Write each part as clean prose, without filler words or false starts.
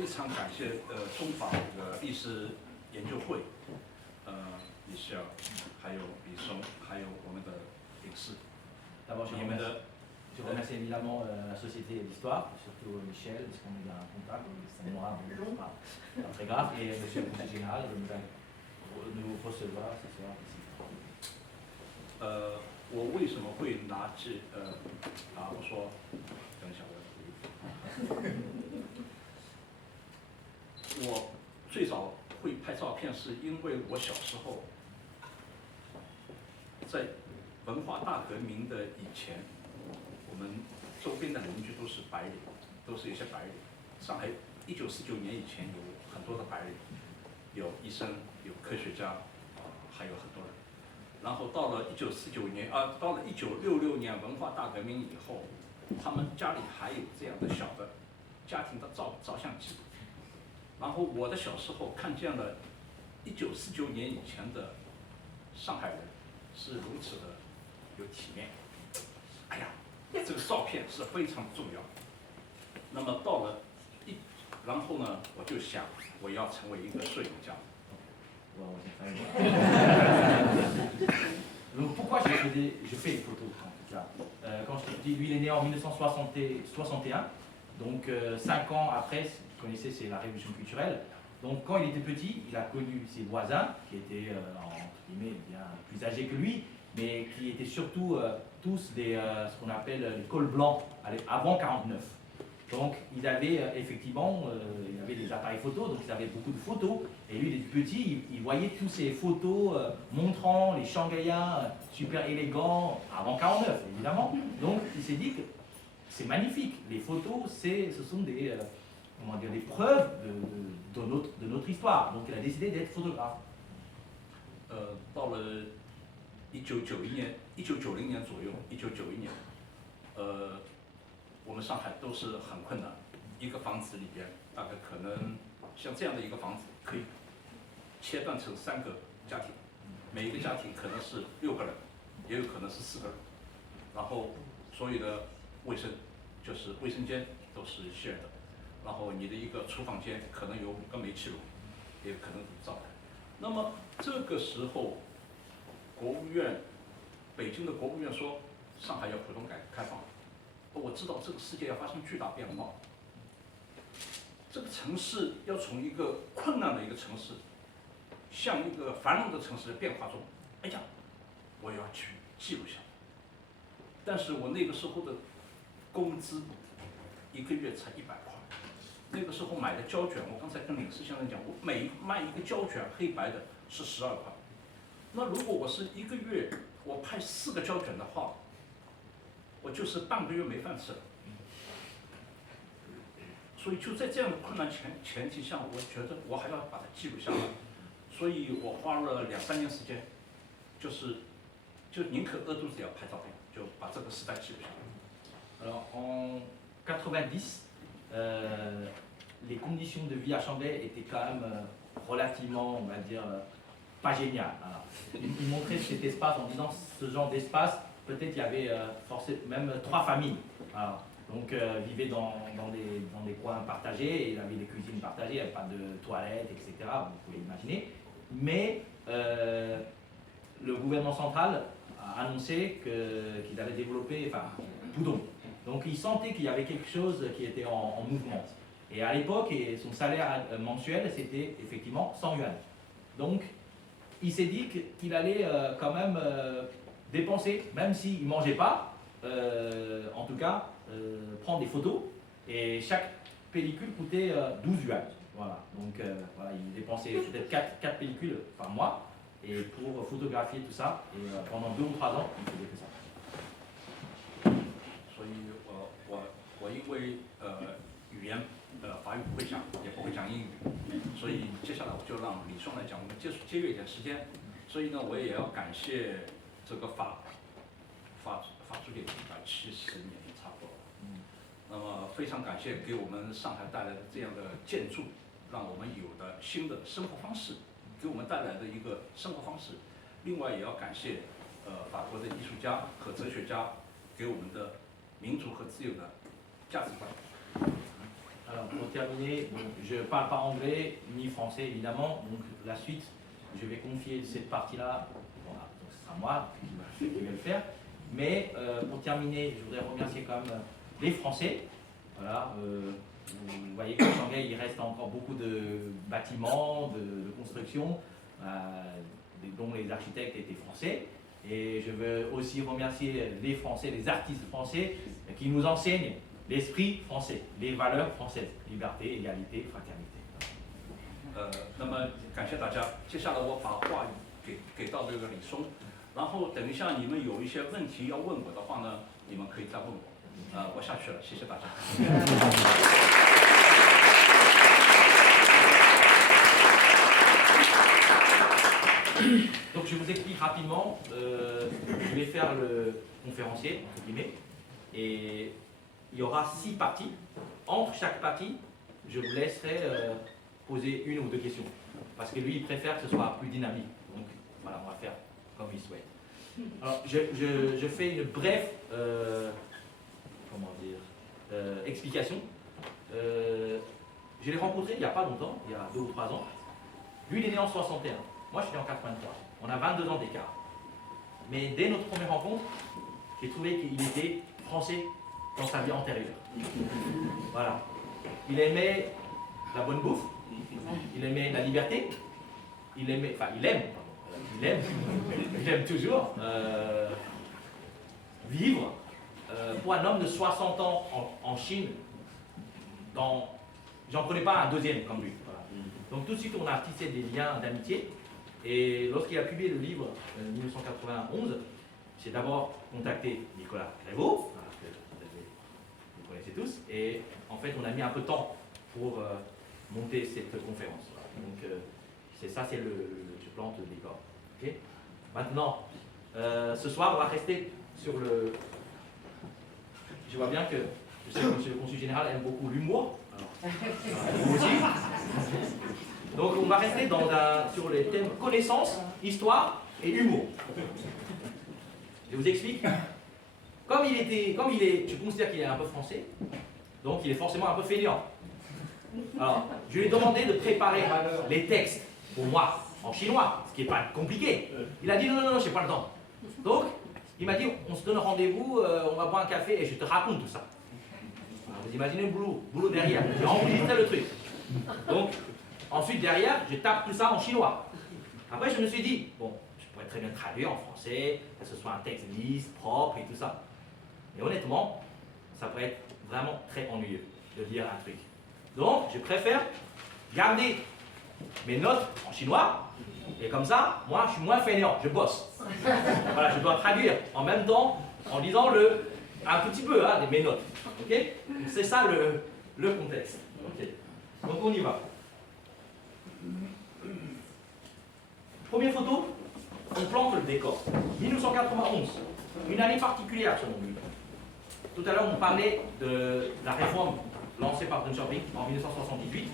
非常感谢中法这个历史研究会，李希尔，还有李松，还有我们的领事，你们的。Je remercie évidemment la Société d'Histoire, surtout Michel, parce qu'on est en contact, c'est moi, pas très grave, et Monsieur le Conseiller Général nous recevra ce soir ici. 我为什么会拿起我说，等一下我最早会拍照片，是因为我小时候在文化大革命的以前。我们周边的邻居都是白领，都是一些白领。上海1949年以前有很多的白领，有医生，有科学家，还有很多人。然后到了1949年，到了1966年文化大革命以后，他们家里还有这样的小的家庭的照相机。然后我的小时候看见了1949年以前的上海人是如此的有体面。哎呀！这个照片是非常重要。那么到了然后呢，我就想我要成为一个摄影家。Donc pourquoi je fais des photos en tout cas quand je dis, lui il est né en 1961, donc 5 ans après, vous connaissez, c'est la révolution culturelle. Donc quand il était petit, il a connu ses voisins qui étaient entre guillemets bien plus âgés que lui, mais qui étaient surtout tous ce qu'on appelle les cols blancs avant 49. Donc ils avaient effectivement il avait des appareils photo, donc ils avaient beaucoup de photos, et lui, il était petit, il voyait tous ces photos montrant les Shanghaïens super élégants avant 49, évidemment. Donc il s'est dit que c'est magnifique, les photos, ce sont des preuves de notre histoire. Donc il a décidé d'être photographe. 到了1990年左右，1991年，我们上海都是很困难，一个房子里边大概可能像这样的一个房子可以切断成3个家庭，每一个家庭可能是6个人，也有可能是4个人，然后所有的卫生就是卫生间都是 share 的，然后你的一个厨房间可能有5个煤气炉，也可能灶台。那么这个时候，北京的国务院说上海要普通改革开放，我知道这个世界要发生巨大变化，这个城市要从一个困难的一个城市，向一个繁荣的城市的变化中，哎呀，我要去记录下来。但是我那个时候的工资1个月才100块，那个时候买的胶卷，我刚才跟领事先生讲，我每卖一个胶卷黑白的是12块。那如果我是1个月我拍4个胶卷的话，我就是半个月没饭吃了。所以就在这样的困难前提下，我觉得我还要把它记录下来，所以我花了2、3年时间，就宁可饿肚子也要拍照片，就把这个时代记录下来。Alors en 90, les conditions de vie à Chambay étaient quand même relativement, on va dire, pas géniales. Il montrait cet espace en disant ce genre d'espace, peut-être il y avait forcément même 3 familles. Alors, donc vivaient dans des coins partagés, il avait des cuisines partagées, il n'y avait pas de toilettes, etc. Vous pouvez imaginer. Mais le gouvernement central a annoncé qu'il allait développer, Poudon. Donc il sentait qu'il y avait quelque chose qui était en mouvement. Et à l'époque, son salaire mensuel, c'était effectivement 100 yuan. Donc il s'est dit qu'il allait quand même dépenser, même s'il ne mangeait pas, en tout cas, prendre des photos. Et chaque pellicule coûtait 12 yuan. Voilà. Donc voilà, il dépensait peut-être 4 pellicules par mois et pour photographier tout ça. Et pendant 2 ou 3 ans, il faisait que ça. 所以我因为语言法语不会讲，也不会讲英语，所以接下来我就让李松来讲，我们节约一点时间。所以呢，我也要感谢这个法租界170年差不多。那么非常感谢给我们上海带来的这样的建筑，让我们有的新的生活方式，给我们带来的一个生活方式。另外也要感谢法国的艺术家和哲学家给我们的民主和自由的价值观。Alors pour terminer, donc, je ne parle pas anglais ni français évidemment, donc la suite, je vais confier cette partie-là, voilà, donc ce sera moi qui vais le faire. Mais pour terminer, je voudrais remercier quand même les Français. Voilà, vous voyez qu'à Shanghai, il reste encore beaucoup de bâtiments, de constructions, dont les architectes étaient français. Et je veux aussi remercier les Français, les artistes français qui nous enseignent l'esprit français, les valeurs françaises, liberté, égalité, fraternité. 那么感谢大家。接下来我把话语给到这个李松，然后等一下你们有一些问题要问我的话呢，你们可以再问我。我下去了，谢谢大家。Donc je vous explique rapidement, je vais faire le conférencier, entre guillemets, et il y aura 6 parties. Entre chaque partie, je vous laisserai poser 1 ou 2 questions, parce que lui il préfère que ce soit plus dynamique, donc voilà, on va faire comme il souhaite. Alors je fais une brève, comment dire, explication. Je l'ai rencontré il n'y a pas longtemps, il y a 2 ou 3 ans. Lui il est né en 61. Moi, je suis né en 83. On a 22 ans d'écart. Mais dès notre première rencontre, j'ai trouvé qu'il était français dans sa vie antérieure. Voilà. Il aimait la bonne bouffe, il aimait la liberté, il aime toujours vivre. Pour un homme de 60 ans en Chine, j'en prenais pas un deuxième comme lui. Voilà. Donc tout de suite, on a tissé des liens d'amitié. Et lorsqu'il a publié le livre en 1991, j'ai d'abord contacté Nicolas Grévaud, que vous connaissez tous, et en fait on a mis un peu de temps pour monter cette conférence. Donc c'est je plante le décor. Okay. Maintenant, ce soir on va rester sur le... Je vois bien que je sais que M. le Consul Général aime beaucoup l'humour. Vous aussi. Donc on va rester sur les thèmes connaissance, histoire et humour. Je vous explique. Comme il est, je considère qu'il est un peu français, donc il est forcément un peu fainéant. Alors, je lui ai demandé de préparer les textes pour moi en chinois, ce qui n'est pas compliqué. Il a dit non, je n'ai pas le temps. Donc, il m'a dit, on se donne rendez-vous, on va boire un café et je te raconte tout ça. Alors, vous imaginez le boulot derrière. J'ai enregistré le truc. Donc, ensuite, derrière, je tape tout ça en chinois. Après, je me suis dit, bon, je pourrais très bien traduire en français, que ce soit un texte lisse, propre et tout ça. Mais honnêtement, ça pourrait être vraiment très ennuyeux de lire un truc. Donc, je préfère garder mes notes en chinois, et comme ça, moi, je suis moins fainéant, je bosse. Voilà, je dois traduire en même temps, en lisant un petit peu mes notes. Ok? C'est ça le contexte. Okay. Donc, on y va. Première photo, on plante le décor. 1991, une année particulière selon lui. Tout à l'heure, on parlait de la réforme lancée par Deng Xiaoping en 1978.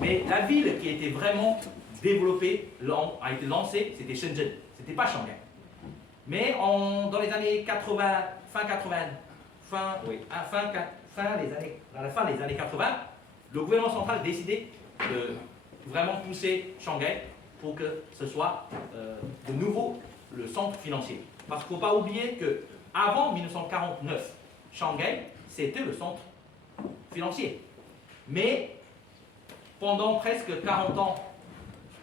Mais la ville qui a été vraiment développée, a été lancée, c'était Shenzhen. C'était pas Shanghai. Mais dans les années 80, à la fin des années 80, le gouvernement central a décidé de vraiment pousser Shanghai pour que ce soit de nouveau le centre financier. Parce qu'il ne faut pas oublier qu'avant 1949, Shanghai, c'était le centre financier. Mais pendant presque 40 ans,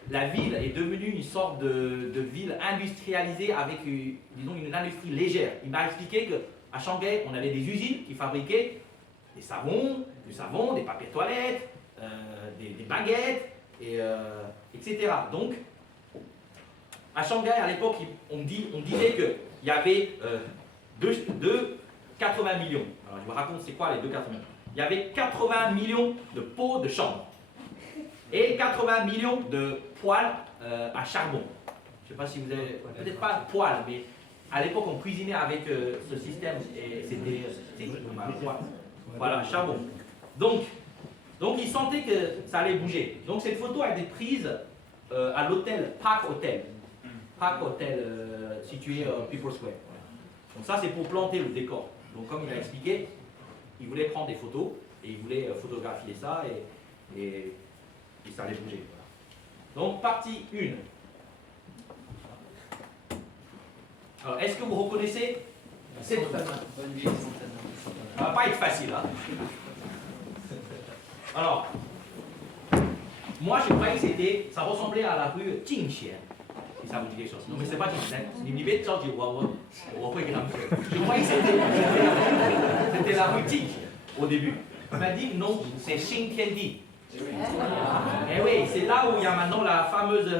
la ville est devenue une sorte de ville industrialisée avec, disons, une industrie légère. Il m'a expliqué qu'à Shanghai, on avait des usines qui fabriquaient du savon, des papiers toilettes, des baguettes, etc. Donc, à Shanghai, à l'époque, on disait qu'il y avait 80 millions. Alors, je vous raconte c'est quoi les 2,80 millions. Il y avait 80 millions de pots de chambre et 80 millions de poêles à charbon. Je ne sais pas si vous avez, peut-être pas poêles, mais à l'époque on cuisinait avec ce système et c'était voilà, charbon. Donc ils sentaient que ça allait bouger. Donc cette photo a été prise à l'hôtel Park Hotel. Park Hotel situé au People Square. Donc ça c'est pour planter le décor. Donc comme il a expliqué, il voulait prendre des photos Et il voulait photographier ça et ça allait bouger. Voilà. Donc, partie 1. Alors, est-ce que vous reconnaissez cette rue? Ça va pas être facile, hein? Alors, moi je croyais que ça ressemblait à la rue Jingxian, si ça vous dit quelque chose. Non, mais c'est pas Jingxian. Je croyais que c'était la rue Jingxian au début. Il m'a dit non, c'est Xintiandi. Et oui, c'est là où il y a maintenant la fameuse,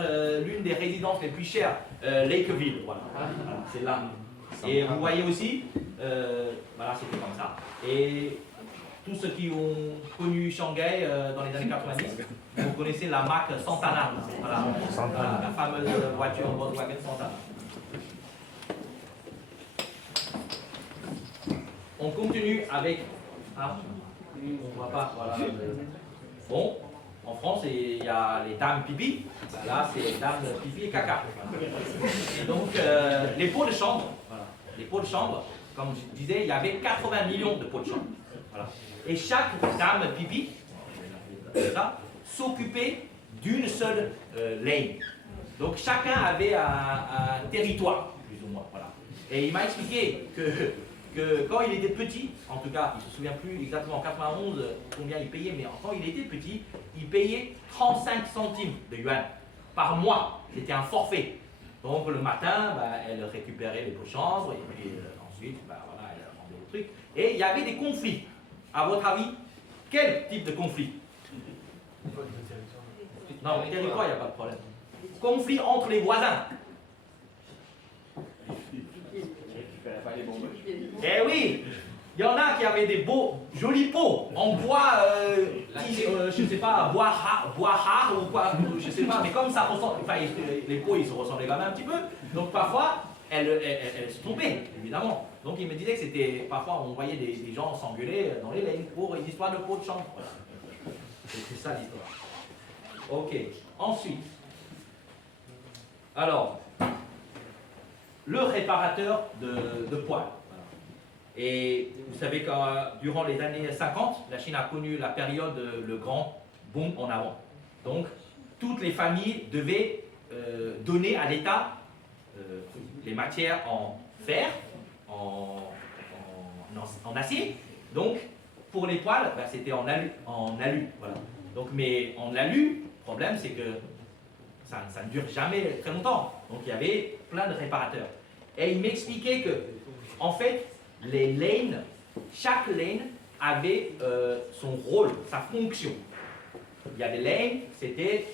l'une des résidences les plus chères, Lakeville. Voilà, c'est là. Et vous voyez aussi, voilà, c'était comme ça. Et tous ceux qui ont connu Shanghai dans les années 90, vous connaissez la marque Santana. Voilà, la fameuse voiture Volkswagen Santana. On continue avec. Ah, on voit pas, voilà. Bon, en France, il y a les dames pipi. Là, c'est dames pipi et caca. Et donc, les pots de chambre. Voilà. Les pots de chambre, comme je disais, il y avait 80 millions de pots de chambre. Voilà. Et chaque dame pipi, s'occupait d'une seule lane. Donc, chacun avait un territoire, plus ou moins. Voilà. Et il m'a expliqué que quand il était petit, en tout cas, il ne se souvient plus exactement en 91 combien il payait, mais quand il était petit, il payait 35 centimes de yuan par mois. C'était un forfait. Donc le matin, elle récupérait les pots de chambre, et puis ensuite, voilà, elle rendait le truc. Et il y avait des conflits. À votre avis, quel type de conflit? Non, le territoire, il n'y a pas de problème. Conflit entre les voisins. Eh oui, il y en a qui avaient des beaux, jolis pots en bois, je ne sais pas, bois rare ou quoi, je ne sais pas, mais comme ça ressemble, enfin, les pots ils se ressemblaient quand même un petit peu, donc parfois elles se trompaient, évidemment. Donc il me disait que c'était, parfois on voyait des gens s'engueuler dans les lanes pour une histoire de pots de chambre. Voilà. C'est ça l'histoire. Ok, ensuite, alors, le réparateur de poils. Et vous savez que durant les années 50, la Chine a connu la période, le grand boom en avant. Donc, toutes les familles devaient donner à l'État les matières en fer, en acier. Donc, pour les poils, c'était en alu. Voilà. Donc, mais en alu, le problème c'est que ça ne dure jamais très longtemps. Donc, il y avait plein de réparateurs. Et il m'expliquait que, en fait, les lanes, chaque lane avait son rôle, sa fonction. Il y a des lanes, c'était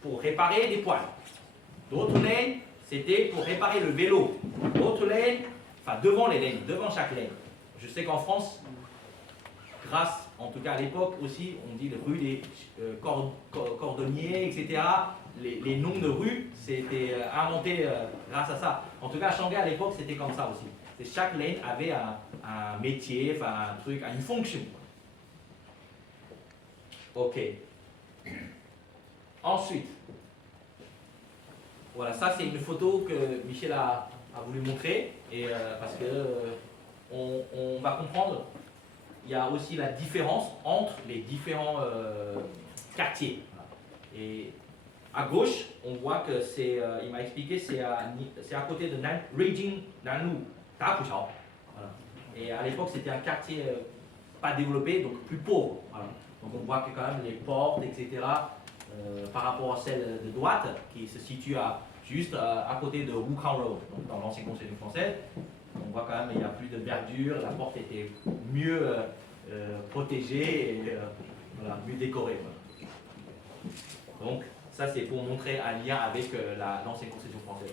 pour réparer des poils. D'autres lanes, c'était pour réparer le vélo. D'autres lanes, enfin devant les lanes, devant chaque lane. Je sais qu'en France, grâce, en tout cas à l'époque aussi, on dit les rues des cordonniers, etc. Les noms de rues, c'était inventé grâce à ça. En tout cas, à Shanghai, à l'époque, c'était comme ça aussi. Chaque lane avait un métier, enfin un truc, une fonction. Ok. Ensuite, voilà, ça c'est une photo que Michel a voulu montrer, et parce que on va comprendre, il y a aussi la différence entre les différents quartiers. Et à gauche, on voit que c'est, il m'a expliqué, c'est à côté de Beijing, Nanlu. Voilà. Et à l'époque, c'était un quartier pas développé, donc plus pauvre. Voilà. Donc on voit que quand même les portes, etc., par rapport à celle de droite, qui se situe juste à côté de Wukang Road, donc dans l'ancienne concession française, on voit quand même qu'il y a plus de verdure, la porte était mieux protégée et voilà, mieux décorée. Voilà. Donc ça c'est pour montrer un lien avec l'ancienne concession française.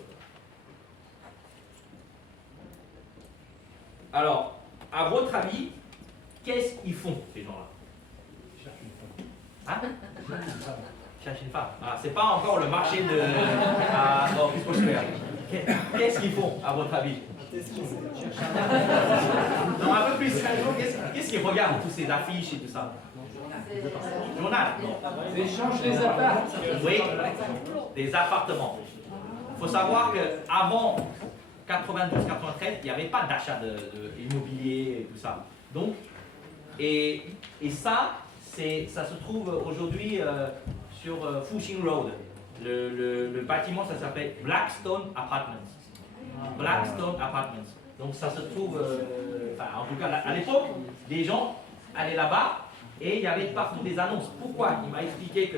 Alors, à votre avis, qu'est-ce qu'ils font, ces gens-là? Hein? Cherche une femme. Ah, c'est pas encore le marché de... Qu'est-ce qu'ils font, à votre avis? Non, un peu plus sérieusement, qu'est-ce qu'ils regardent, toutes ces affiches et tout ça? Journal? Ils échangent des appartements. Oui, des appartements. Il faut savoir qu'avant 92-93, il n'y avait pas d'achat d'immobilier et tout ça. Donc, Et ça, ça se trouve aujourd'hui sur Fuxing Road. Le bâtiment, ça s'appelle Blackstone Apartments. Blackstone Apartments. Donc ça se trouve, en tout cas à l'époque, les gens allaient là-bas et il y avait partout des annonces. Pourquoi? Il m'a expliqué que,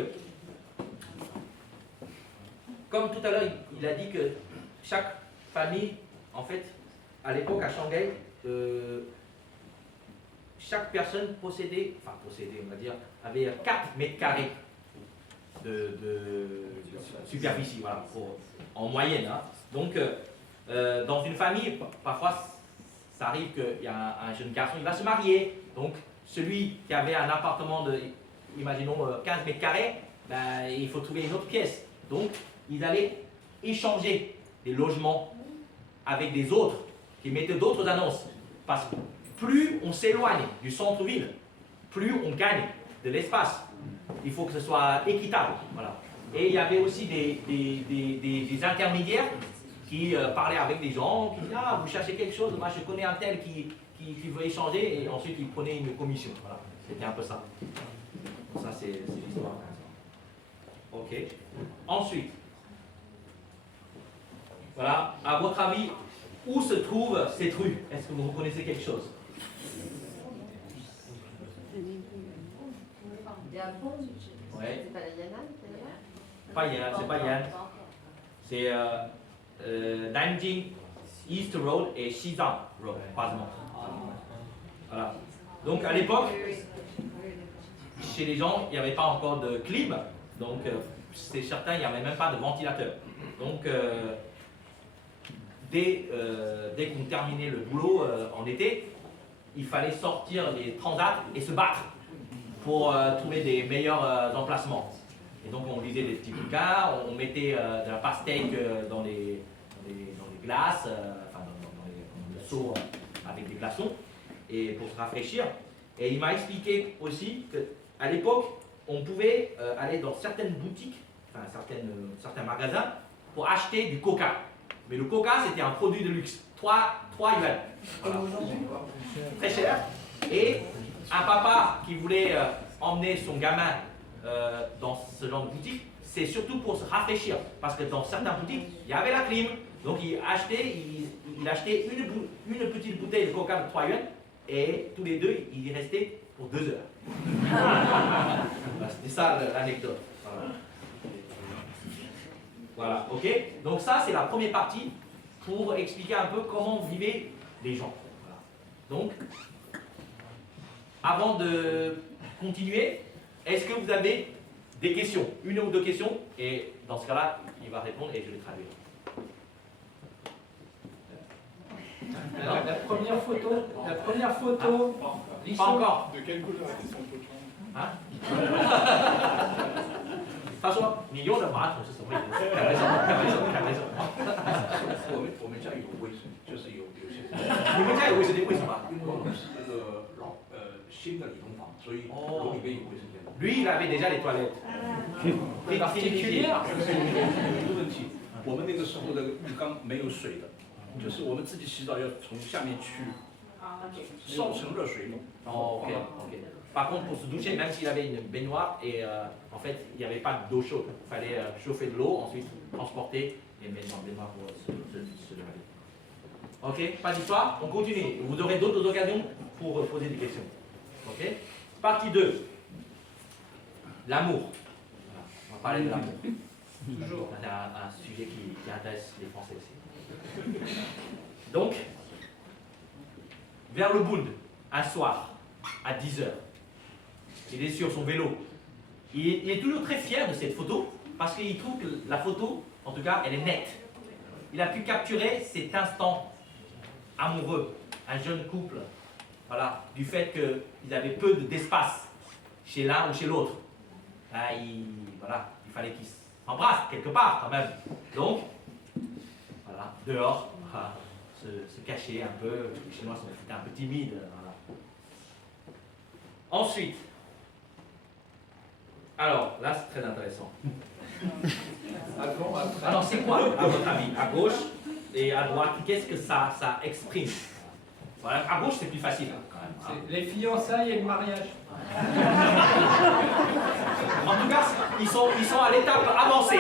comme tout à l'heure, il a dit que chaque famille, en fait, à l'époque à Shanghai, chaque personne possédait, on va dire, avait 4 mètres carrés de superficie, voilà, en moyenne. Hein. Donc, dans une famille, parfois, ça arrive qu'il y a un jeune garçon, il va se marier. Donc, celui qui avait un appartement de, imaginons, 15 mètres carrés, ben, il faut trouver une autre pièce. Donc, ils allaient échanger des logements avec des autres qui mettaient d'autres annonces. Parce que plus on s'éloigne du centre-ville, plus on gagne de l'espace. Il faut que ce soit équitable. Voilà. Et il y avait aussi des intermédiaires qui parlaient avec des gens, qui disaient « Ah, vous cherchez quelque chose, moi je connais un tel qui veut échanger » et ensuite ils prenaient une commission. Voilà. C'était un peu ça. Donc ça, c'est l'histoire. Ok. Ensuite, voilà, à votre avis, où se trouve cette rue? Est-ce que vous reconnaissez quelque chose? Il y a un pont. Ouais. C'est pas la Yan'an, Pas Yan'an, c'est pas Yan'an. C'est Nanjing East Road et Xizang Road, quasiment. Voilà. Donc à l'époque, chez les gens, il n'y avait pas encore de clim, donc c'est certain, il n'y avait même pas de ventilateur. Donc dès qu'on terminait le boulot en été, il fallait sortir les transats et se battre pour trouver des meilleurs emplacements. Et donc on lisait des petits bouquins, on mettait de la pastèque dans les glaces, dans le seau avec des glaçons, et pour se rafraîchir. Et il m'a expliqué aussi qu'à l'époque, on pouvait aller dans certaines boutiques, enfin certains magasins, pour acheter du coca. Mais le coca, c'était un produit de luxe, 3 yuan. Voilà. Très cher. Et un papa qui voulait emmener son gamin dans ce genre de boutique, c'est surtout pour se rafraîchir. Parce que dans certaines boutiques, il y avait la clim. Donc il achetait une petite bouteille de coca de 3 yuan et tous les deux, il y restait pour 2 heures. C'était ça l'anecdote. Voilà, ok. Donc ça, c'est la première partie pour expliquer un peu comment vivaient les gens. Voilà. Donc, avant de continuer, est-ce que vous avez des questions? Une ou deux questions? Et dans ce cas-là, il va répondre et je vais traduire. La première photo, Pas encore. De quelle couleur était son pot de chambre? Hein? 他说你用的马桶是什么颜色？开玩笑，开玩笑，开玩笑。我们家有卫生，就是有些。你们家有卫生间？为什么？因为我们是那个新的理工房，所以楼里面有卫生间。Lui, il avait déjà les toilettes. particulière. 有一个问题，我们那个时候的浴缸没有水的，就是我们自己洗澡要从下面去烧成热水桶。 Oh, ok, ok. Par contre, pour se doucher, même s'il avait une baignoire, et en fait, il n'y avait pas d'eau chaude. Il fallait chauffer de l'eau, ensuite transporter et mettre dans la baignoire pour se laver. Ok, pas d'histoire, on continue. Vous aurez d'autres occasions pour poser des questions. Ok. Partie 2. L'amour. Voilà, on va parler de l'amour. Toujours. C'est un sujet qui intéresse les Français aussi. Donc, vers le Bund, un soir, à 10 h. Il est sur son vélo. Il est toujours très fier de cette photo parce qu'il trouve que la photo, en tout cas, elle est nette. Il a pu capturer cet instant amoureux, un jeune couple, voilà, du fait qu'ils avaient peu d'espace chez l'un ou chez l'autre. Voilà, il fallait qu'ils s'embrassent quelque part quand même. Donc, voilà, dehors, voilà, se cacher un peu. Les Chinois étaient un peu timides. Voilà. Ensuite, alors là c'est très intéressant. Alors c'est quoi, à votre avis, à gauche et à droite, qu'est-ce que ça exprime? Voilà, à gauche, c'est plus facile, hein, quand même. Hein. C'est les fiançailles et le mariage. En tout cas, ils sont à l'étape avancée.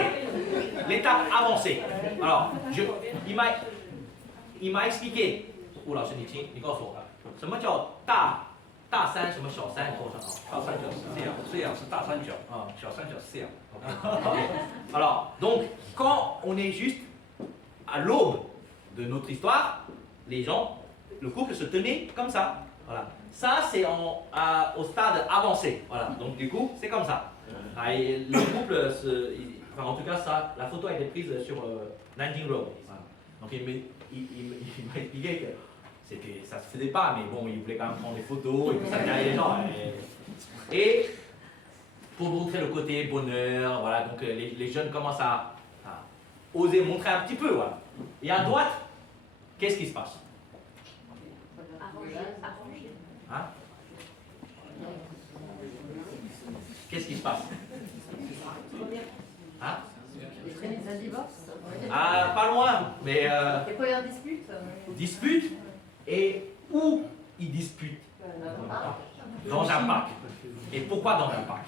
L'étape avancée. Alors, il m'a expliqué. 吴老师，你告诉我，什么叫大三，什么小三头上？大三角是这样，这样是大三角啊，小三角是这样。Alors, donc, quand on est juste à l'aube de notre histoire, les gens, le couple se tenait comme ça. Voilà. Ça, c'est au stade avancé. Voilà. Donc, du coup, c'est comme ça. Ah, et le couple, enfin, en tout cas, ça, la photo a été prise sur Nanjing Road. Voilà. Donc, il m'a expliqué que ça se faisait pas, mais bon, il voulait quand même prendre des photos et tout ça derrière les gens. Et pour montrer le côté bonheur, voilà, donc les jeunes commencent à oser montrer un petit peu, voilà. Et à droite, qu'est-ce qui se passe? Hein? Qu'est-ce qui se passe? Hein? Un divorce. Ah, pas loin, mais Les premières disputes. dispute. Et où ils disputent? Dans un parc. Et pourquoi dans un parc?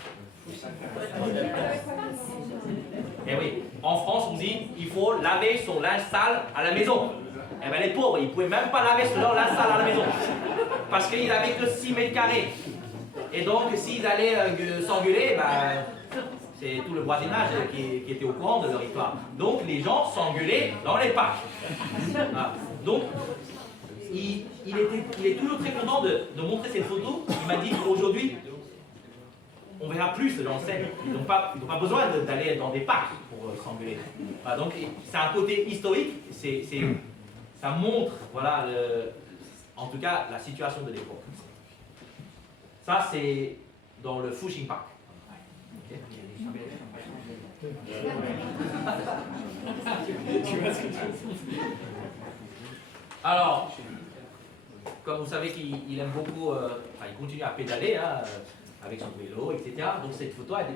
Eh oui, en France on dit il faut laver son linge sale à la maison. Eh bien les pauvres, ils ne pouvaient même pas laver leur linge sale à la maison. Parce qu'ils n'avaient que 6 mètres carrés. Et donc s'ils allaient s'engueuler, ben, c'est tout le voisinage qui était au courant de leur histoire. Donc les gens s'engueulaient dans les parcs. Ah. Donc il est toujours très content de montrer cette photo. Il m'a dit qu'aujourd'hui, on verra plus dans le scène. Ils n'ont pas besoin d'aller dans des parcs pour s'engueuler. Voilà, donc c'est un côté historique. Ça montre, voilà, en tout cas, la situation de l'époque. Ça, c'est dans le Fuxing Park. Alors, comme vous savez qu'il aime beaucoup, il continue à pédaler hein, avec son vélo, etc. Donc cette photo a été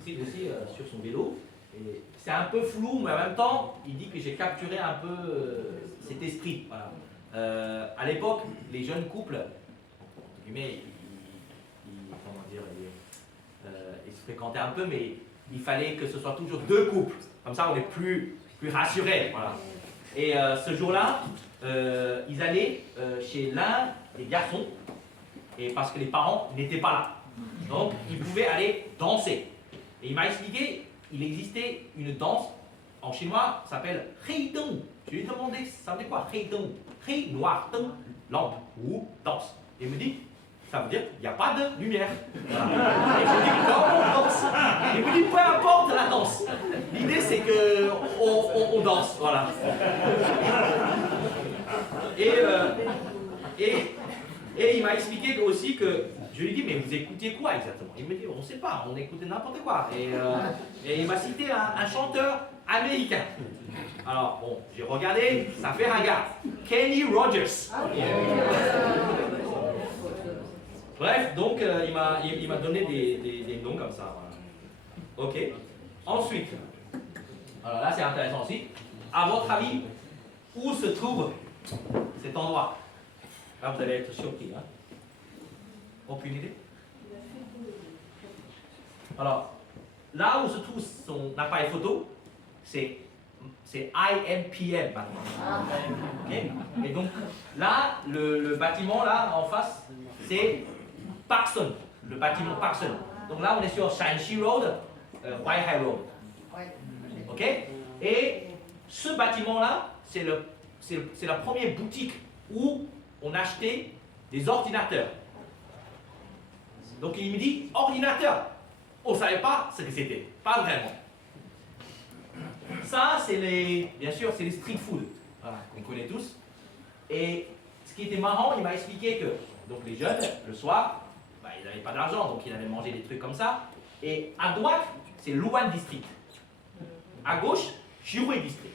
prise aussi sur son vélo. Et c'est un peu flou, mais en même temps, il dit que j'ai capturé un peu cet esprit. Voilà. À l'époque, les jeunes couples, entre guillemets, ils se fréquentaient un peu, mais il fallait que ce soit toujours deux couples. Comme ça, on est plus rassurés. Voilà. Et ce jour-là, ils allaient chez l'un des garçons, et parce que les parents n'étaient pas là. Donc, ils pouvaient aller danser. Et il m'a expliqué, il existait une danse, en chinois, ça s'appelle Hei Deng. Je lui ai demandé, ça veut dire quoi Hei Deng? Hei, noir, Deng, lampe, ou danse. Et il me dit, ça veut dire qu'il n'y a pas de lumière. Voilà. Et je lui dis, comment on danse? Il me dit, peu importe la danse. L'idée, c'est qu'on danse. Voilà. Et il m'a expliqué aussi que, je lui ai dit, mais vous écoutiez quoi exactement? Il me dit, on ne sait pas, on écoutait n'importe quoi. Et il m'a cité un chanteur américain. Alors, bon, j'ai regardé, ça fait ringard. Kenny Rogers. Bref, donc il m'a donné des noms comme ça. Voilà. Ok. Ensuite, alors là c'est intéressant aussi. À votre avis, où se trouve cet endroit? Là vous allez être surpris. Hein? Aucune idée? Alors, là où se trouve son appareil photo, c'est IMPM maintenant. Okay. Et donc là, le bâtiment là en face, c'est Parkson, le bâtiment Parkson. Donc là, on est sur Shanxi Road, Huaihai Road. Ok? Et ce bâtiment-là, c'est la première boutique où on achetait des ordinateurs. Donc il me dit, ordinateur. On ne savait pas ce que c'était. Pas vraiment. Ça, bien sûr, c'est les street food. Voilà, qu'on connaît tous. Et ce qui était marrant, il m'a expliqué que donc les jeunes, le soir, ils n'avaient pas d'argent, donc ils allaient manger des trucs comme ça. Et à droite, c'est Luan District. À gauche, Xuhui District.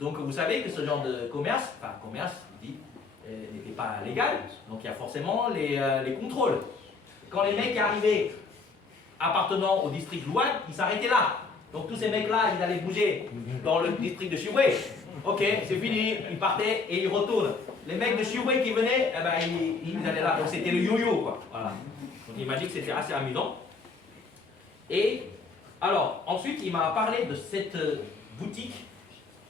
Donc vous savez que ce genre de commerce, n'était pas légal, donc il y a forcément les contrôles. Quand les mecs arrivaient appartenant au district Luan, ils s'arrêtaient là. Donc tous ces mecs-là, ils allaient bouger dans le district de Xuhui. Ok, c'est fini, ils partaient et ils retournent les mecs de Xuhui qui venaient, eh ben, ils allaient là. Donc c'était le yo-yo, quoi. Voilà. Donc il m'a dit que c'était assez amusant. Et alors, ensuite, il m'a parlé de cette boutique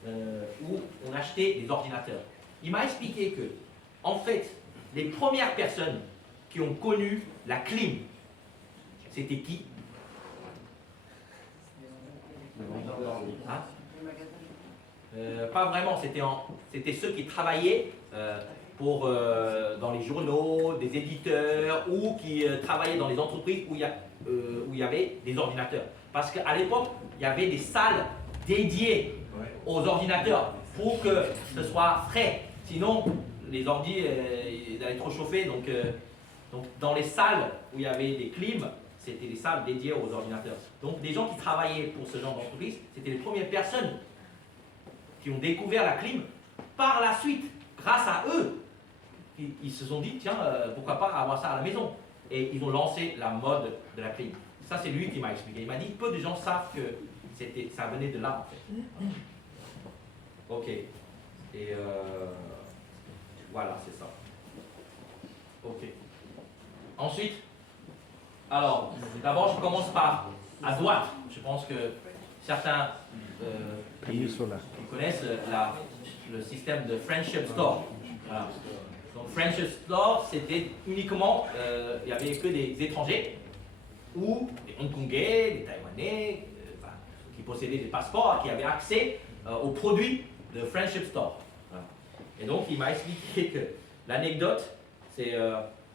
où on achetait des ordinateurs. Il m'a expliqué que, en fait, les premières personnes qui ont connu la clim, c'était qui? Hein? Pas vraiment, c'était ceux qui travaillaient dans les journaux, des éditeurs ou qui travaillaient dans les entreprises où il y avait des ordinateurs. Parce qu'à l'époque, il y avait des salles dédiées aux ordinateurs pour que ce soit frais. Sinon, les ordi, ils allaient trop chauffer. Donc, dans les salles où il y avait des clims, c'était des salles dédiées aux ordinateurs. Donc, des gens qui travaillaient pour ce genre d'entreprise, c'était les premières personnes qui ont découvert la clim. Par la suite, grâce à eux, ils se sont dit, tiens, pourquoi pas avoir ça à la maison? Et ils ont lancé la mode de la clim. Ça, c'est lui qui m'a expliqué. Il m'a dit, peu de gens savent que ça venait de là, en fait. Ok. Et voilà, c'est ça. Ok. Ensuite, alors, d'abord, je commence par à droite. Je pense que certains qui connaissent le système de Friendship Store. Voilà. Donc, Friendship Store, c'était uniquement, il n'y avait que des étrangers ou des Hongkongais, des Taïwanais, qui possédaient des passeports, qui avaient accès aux produits de Friendship Store. Voilà. Et donc, il m'a expliqué que l'anecdote, c'est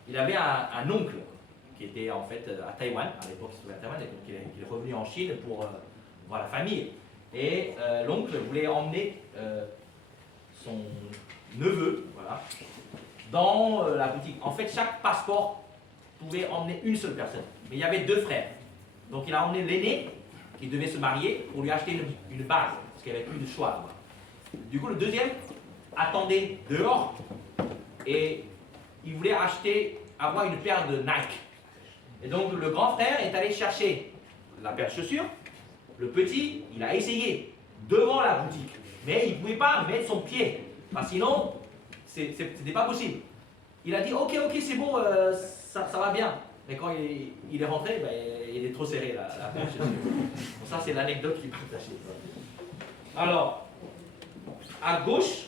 il avait un oncle qui était en fait à Taïwan, à l'époque il se trouvait à Taïwan, et donc il est revenu en Chine pour voir la famille. Et l'oncle voulait emmener son neveu, voilà, dans la boutique. En fait, chaque passeport pouvait emmener une seule personne, mais il y avait deux frères. Donc il a emmené l'aîné, qui devait se marier, pour lui acheter une bague, parce qu'il n'y avait plus de choix. Voilà. Du coup, le deuxième attendait dehors, et il voulait avoir une paire de Nike. Et donc le grand frère est allé chercher la paire de chaussures. Le petit, il a essayé devant la boutique, mais il ne pouvait pas mettre son pied, parce que sinon, c'était pas possible. Il a dit, ok, c'est bon, ça va bien. Mais quand il est rentré, ben, il est trop serré, la paire de chaussures. Bon, ça, c'est l'anecdote qu'il partageait. Alors, à gauche,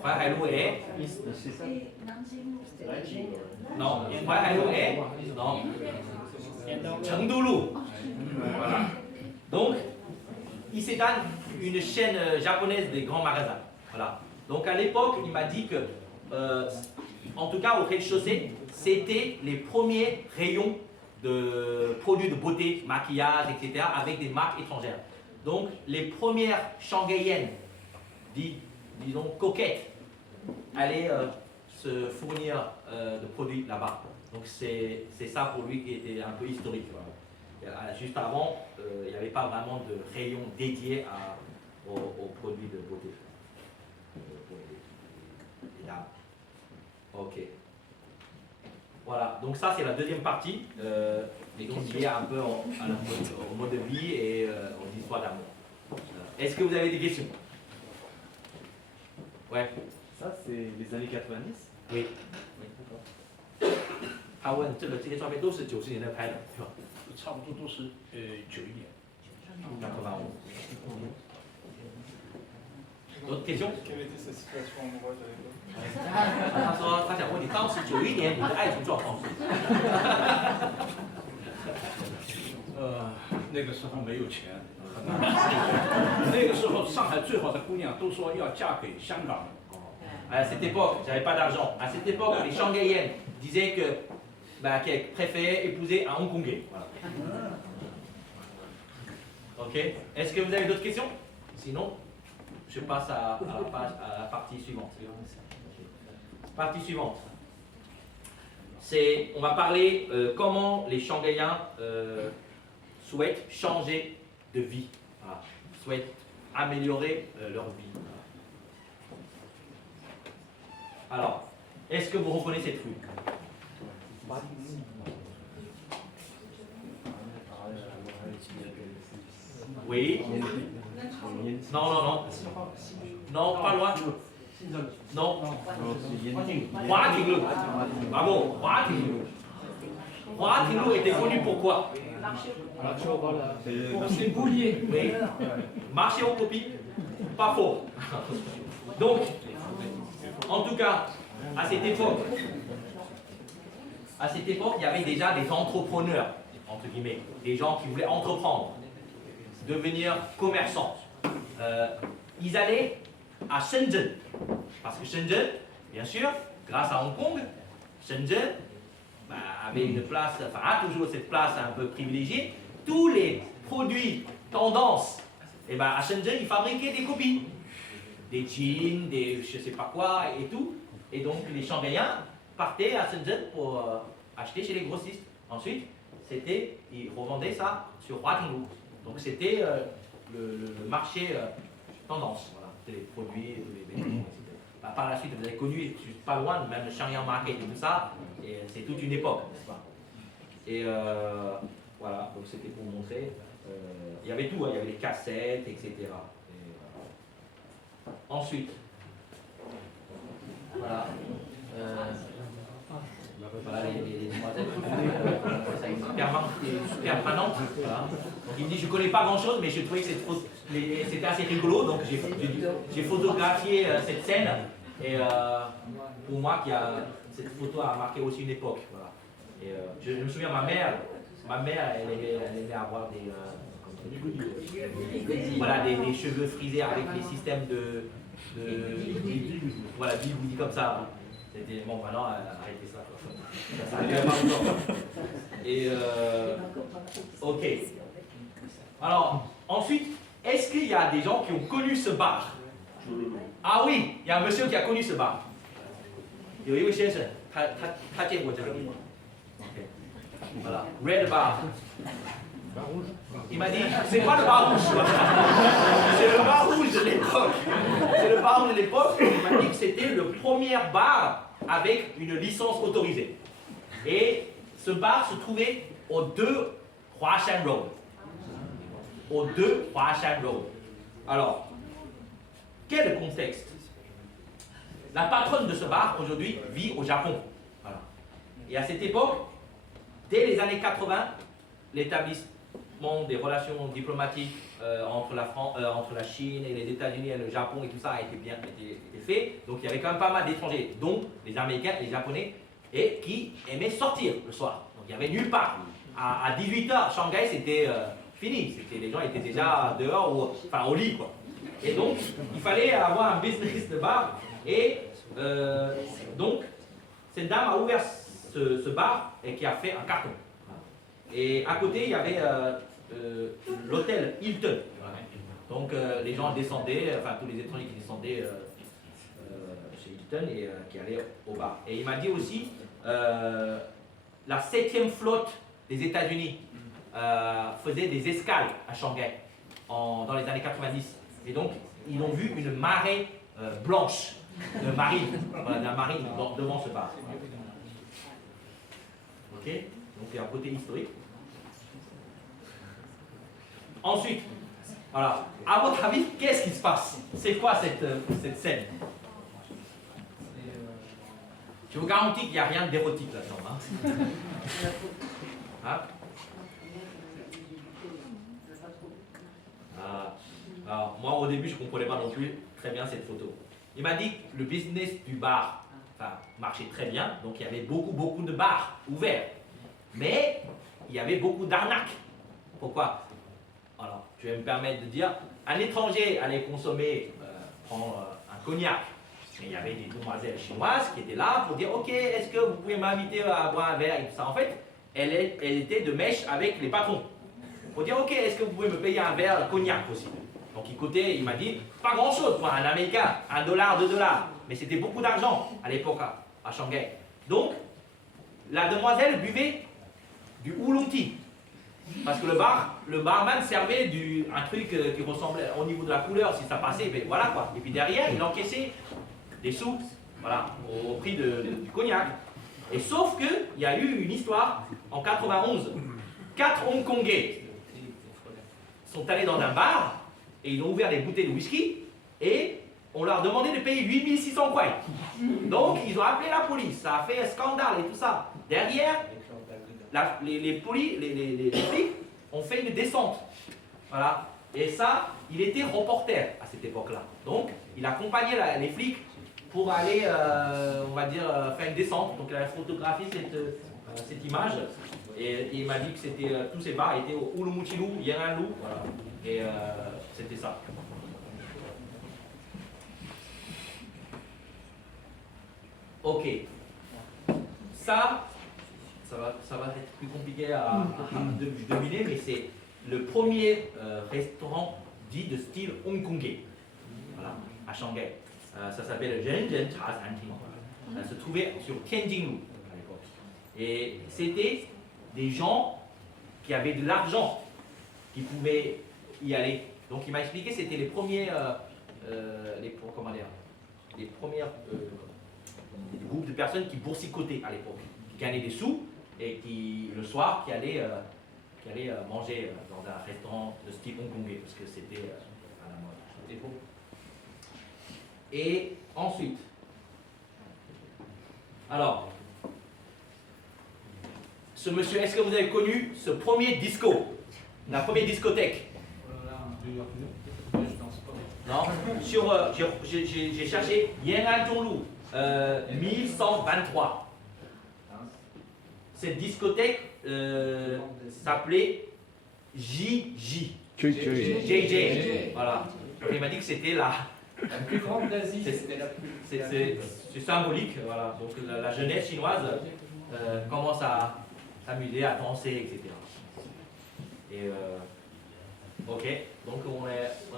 Frère Hailou est. Non, Frère Hailou est. Non. Chengdu-lu. Voilà. Donc, Isetan, une chaîne japonaise des grands magasins. Voilà. Donc, à l'époque, il m'a dit que, en tout cas, au rez-de-chaussée, c'était les premiers rayons de produits de beauté, maquillage, etc., avec des marques étrangères. Donc, les premières shanghaïennes, disons coquettes, allaient se fournir de produits là-bas. Donc, c'est ça pour lui qui était un peu historique. Voilà. Juste avant, il n'y avait pas vraiment de rayon dédié aux produits de beauté. Et là, ok. Voilà, donc ça c'est la deuxième partie, et donc liée un peu au mode de vie et aux histoires d'amour. Est-ce que vous avez des questions? Ouais. Ça c'est les années 90? Oui. 他问这些照片都是90年代拍的，是吧？差不多都是91年。D'autres questions? Quelle était sa situation amoureuse à l'époque? 他说他想问你，当时91年你的爱情状况是？那个时候没有钱，很难。那个时候上海最好的姑娘都说要嫁给香港人。À cette époque, j'avais pas d'argent. À cette époque, les Shanghaïennes disaient qu'elles préféraient épouser un Hongkongais. Voilà. Ok. Est-ce que vous avez d'autres questions? Sinon, je passe à la partie suivante. Partie suivante. On va parler comment les Shanghaïens souhaitent changer de vie, voilà. Souhaitent améliorer leur vie. Alors, est-ce que vous reconnaissez cette rue? Oui. Non, non, non. Non, pas loin. Non. Huatinglu. Bravo, Huatinglu. Huatinglu était connu pour quoi? C'est boulier. Oui. Marché aux copies, pas faux. Donc, en tout cas, à cette époque, il y avait déjà des entrepreneurs, entre guillemets, des gens qui voulaient entreprendre, devenir commerçants. Ils allaient à Shenzhen, parce que Shenzhen, bien sûr, grâce à Hong Kong, Shenzhen avait une place, enfin a toujours cette place un peu privilégiée. Tous les produits tendance, et à Shenzhen, ils fabriquaient des copies, des jeans, des je sais pas quoi et tout. Et donc les Shanghaïens partaient à Shenzhen pour acheter chez les grossistes. Ensuite, ils revendaient ça sur Huatinglu. Donc c'était le marché tendance. Voilà, c'était les produits, les vêtements, etc. Par la suite, vous avez connu, pas loin, même le Shanghai Market et tout ça. Et c'est toute une époque, n'est-ce pas? Et voilà, donc c'était pour montrer. Il y avait tout, hein, il y avait les cassettes, etc. Et, ensuite, voilà. Voilà les demoiselles ça une permanente. Voilà. Donc il me dit je connais pas grand chose mais je trouvais que c'était assez rigolo donc j'ai photographié cette scène et pour moi cette photo a marqué aussi une époque. Voilà. Et je me souviens ma mère elle aimait avoir des cheveux frisés avec les systèmes de voilà dit comme ça. C'était bon maintenant arrêtez ça. Ça arrive pas encore. Et ok. Alors ensuite, est-ce qu'il y a des gens qui ont connu ce bar? Ah oui, il y a un monsieur qui a connu ce bar. 有一位先生，他见过这个地方。OK， voilà Red Bar。Il m'a dit, c'est pas le bar rouge, c'est le bar rouge de l'époque. C'est le bar rouge de l'époque. Il m'a dit que c'était le premier bar avec une licence autorisée. Et ce bar se trouvait au 2 Huashan Road. Au 2 Huashan Road. Alors, quel contexte? La patronne de ce bar aujourd'hui vit au Japon. Voilà. Et à cette époque, dès les années 80, l'établissement des relations diplomatiques entre la Chine et les États-Unis et le Japon et tout ça a été fait. Donc il y avait quand même pas mal d'étrangers, dont les Américains et les Japonais, et qui aimaient sortir le soir. Donc il n'y avait nulle part. À 18h, Shanghai c'était fini. Les gens étaient déjà dehors, enfin au lit quoi. Et donc il fallait avoir un business de bar. Et donc cette dame a ouvert ce bar et qui a fait un carton. Et à côté il y avait l'hôtel Hilton. Donc les gens descendaient, enfin tous les étrangers qui descendaient chez Hilton et qui allaient au bar. Et il m'a dit aussi la 7e flotte des États-Unis faisait des escales à Shanghai dans les années 90. Et donc ils ont vu une marée blanche de marine, voilà, de la marine devant ce bar. Ok, donc il y a un côté historique. Ensuite, voilà. À votre avis, qu'est-ce qui se passe? C'est quoi cette scène? Je vous garantis qu'il n'y a rien d'érotique là-dedans. Hein? Hein? Alors, moi, au début, je ne comprenais pas non plus très bien cette photo. Il m'a dit que le business du bar marchait très bien, donc il y avait beaucoup de bars ouverts. Mais il y avait beaucoup d'arnaques. Pourquoi? Alors, je vais me permettre de dire, un étranger allait consommer, prendre un cognac. Mais il y avait des demoiselles chinoises qui étaient là pour dire, ok, est-ce que vous pouvez m'inviter à boire un verre et tout ça. En fait, elle était de mèche avec les patrons. Pour dire, ok, est-ce que vous pouvez me payer un verre de cognac aussi? Donc il m'a dit, pas grand-chose pour un Américain, $1, $2. Mais c'était beaucoup d'argent à l'époque à Shanghai. Donc, la demoiselle buvait du oolong tea. Parce que le barman servait un truc qui ressemblait au niveau de la couleur, si ça passait, ben voilà quoi. Et puis derrière, il encaissait des sous, voilà, au prix du cognac. Et sauf qu'il y a eu une histoire en 91. 4 Hongkongais sont allés dans un bar et ils ont ouvert des bouteilles de whisky et on leur a demandé de payer 8600 quoi. Donc ils ont appelé la police, ça a fait un scandale et tout ça. Derrière, les flics ont fait une descente. Voilà. Et ça, il était reporter à cette époque-là. Donc il accompagnait les flics pour aller, on va dire, faire une descente. Donc il a photographié cette image. Et il m'a dit que c'était tous ces bars étaient au Ulumuchilu, Yanganlu, voilà. Et c'était ça. Ok. Ça va être plus compliqué à deviner, mais c'est le premier restaurant dit de style hongkongais, voilà, à Shanghai. Ça s'appelle Zhenjian Cha Canteen. Ça se trouvait sur Tianjinlu à l'époque. Et c'était des gens qui avaient de l'argent qui pouvaient y aller. Donc il m'a expliqué que c'était les premiers, les premières groupes de personnes qui boursicotaient à l'époque, qui gagnaient des sous et qui le soir qui allaient manger dans un restaurant de style hongkongais parce que c'était à la mode. C'était beau. Et ensuite, alors, ce monsieur, est-ce que vous avez connu ce premier disco, la première discothèque? Non. J'ai cherché Yan'an Zhonglu, 1123. Cette discothèque s'appelait JJ. JJ. Voilà. Il m'a dit que c'était la plus grande d'Asie, c'était la plus. C'est symbolique, voilà. Donc la jeunesse chinoise commence à s'amuser, à danser, etc. Et ok, donc on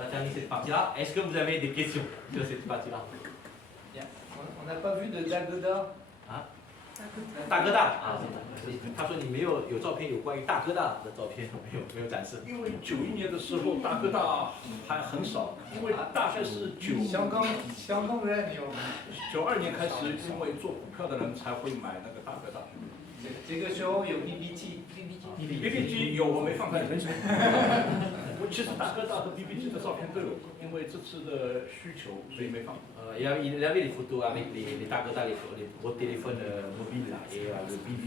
a terminé cette partie-là. Est-ce que vous avez des questions sur cette partie-là? On n'a pas vu de Dagoda. 大哥大啊，他说你没有照片有关于大哥大的照片，没有展示。因为91年的时候大哥大还很少，因为大概是香港人有92年开始，因为做股票的人才会买那个大哥大。这个时候有 BBG 有，我没放在人手。我其实大哥大和 BBG 的照片都有，因为这次的需求，所以没放。il avait les photos avec les Dagoda, les gros téléphones mobiles là, et le BB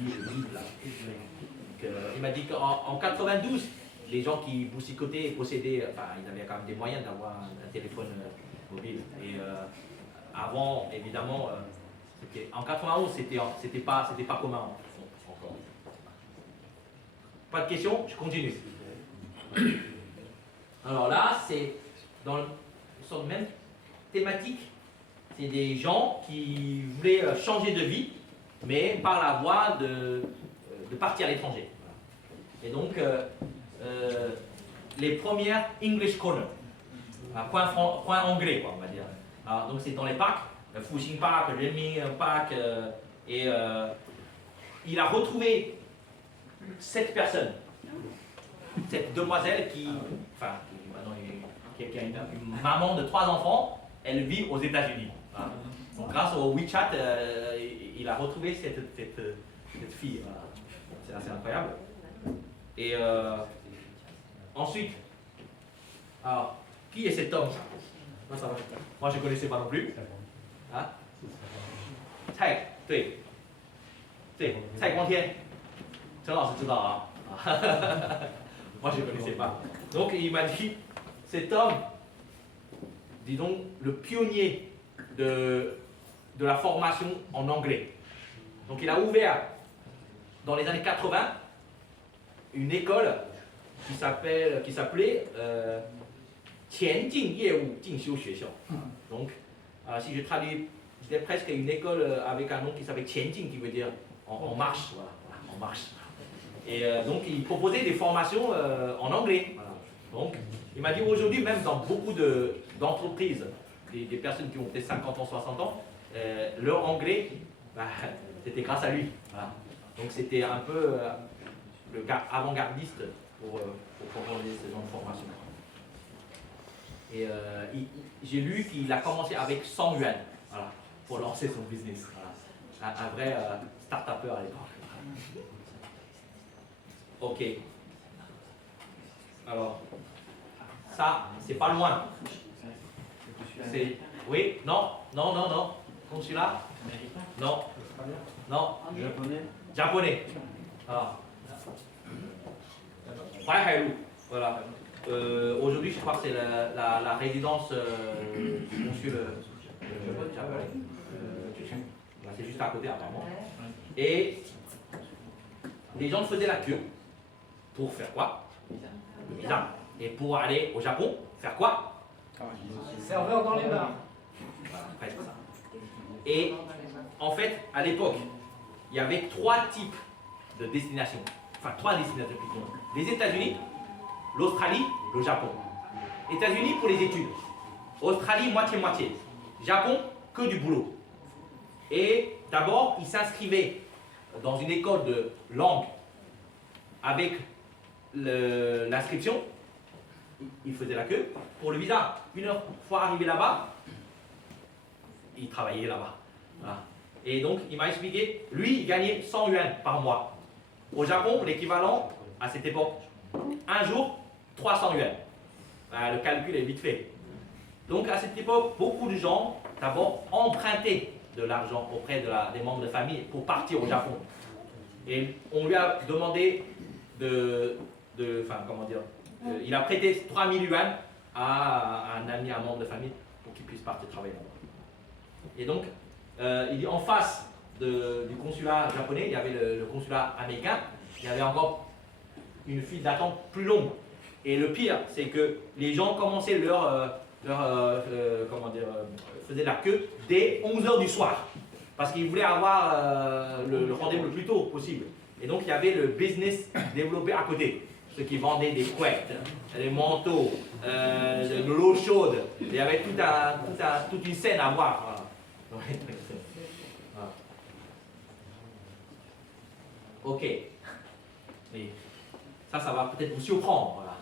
là. Donc, il m'a dit qu'en 92, les gens qui boursicotaient possédaient, enfin ils avaient quand même des moyens d'avoir un téléphone mobile. Et avant, évidemment, en 91, c'était pas commun encore. Pas de questions? Je continue. Alors là, c'est dans une sorte de même thématique. C'est des gens qui voulaient changer de vie, mais par la voie de partir à l'étranger. Et donc, les premières English Corner, point anglais, quoi, on va dire. Alors, donc c'est dans les parcs, Fuxing Park, Renmin Park, et il a retrouvé cette personne, cette demoiselle qui a une maman de 3 enfants, elle vit aux États-Unis. Voilà. Donc grâce au WeChat, il a retrouvé cette fille. Voilà. C'est assez incroyable. Et ensuite, alors, qui est cet homme? Moi, je ne connaissais pas non plus. Hein? Tsai Guangtian. Moi, je ne connaissais pas. Donc, il m'a dit, cet homme, disons, le pionnier de la formation en anglais. Donc, il a ouvert, dans les années 80, une école qui s'appelait Qianjing Yewu Jingxiu Xuexiao. Donc, si je traduis, c'était presque une école avec un nom qui s'appelle Qianjing, qui veut dire en marche. Voilà, en marche. Et donc, il proposait des formations en anglais. Voilà. Donc, il m'a dit aujourd'hui, même dans beaucoup d'entreprises, des personnes qui ont peut-être 50 ans, 60 ans, leur anglais, c'était grâce à lui. Voilà. Donc, c'était un peu le avant-gardiste pour proposer ce genre de formation. Et j'ai lu qu'il a commencé avec 100 yuan, voilà, pour lancer son business. Voilà. Un vrai start-upper à l'époque. Ok. Alors, ça, c'est pas loin. C'est, oui, non, non, non, non. Consulat? Non, non. Japonais. Japonais. Ah. Huaihailu. Voilà. Aujourd'hui, je crois que c'est la résidence du consul japonais. Là, c'est juste à côté, apparemment. Et les gens faisaient la queue pour faire quoi? Le visa. Et pour aller au Japon, faire quoi? Serveur dans les bars. Voilà, presque ça. Et en fait, à l'époque, il y avait 3 types de destinations. Enfin, 3 destinations plutôt. Les États-Unis, l'Australie, le Japon. États-Unis pour les études. Australie, moitié-moitié. Japon, que du boulot. Et d'abord, ils s'inscrivaient dans une école de langue avec l'inscription. Ils faisaient la queue pour le visa. Une fois arrivé là-bas, ils travaillaient là-bas. Voilà. Et donc, il m'a expliqué, lui, il gagnait 100 yuan par mois. Au Japon, l'équivalent, à cette époque, un jour, 300 yuan. Le calcul est vite fait. Donc, à cette époque, beaucoup de gens, d'abord, empruntaient de l'argent auprès des membres de famille pour partir au Japon. Et on lui a demandé il a prêté 3000 yuan à un ami, un membre de famille, pour qu'il puisse partir travailler là-bas. Et donc, il dit en face du consulat japonais, il y avait le consulat américain, il y avait encore une file d'attente plus longue. Et le pire, c'est que les gens commençaient faisaient la queue dès 11h du soir. Parce qu'ils voulaient avoir le rendez-vous le plus tôt possible. Et donc, il y avait le business développé à côté. Ceux qui vendaient des couettes, des manteaux, de l'eau chaude. Il y avait toute une scène à voir. Voilà. Voilà. Ok. Et ça va peut-être vous surprendre. Voilà.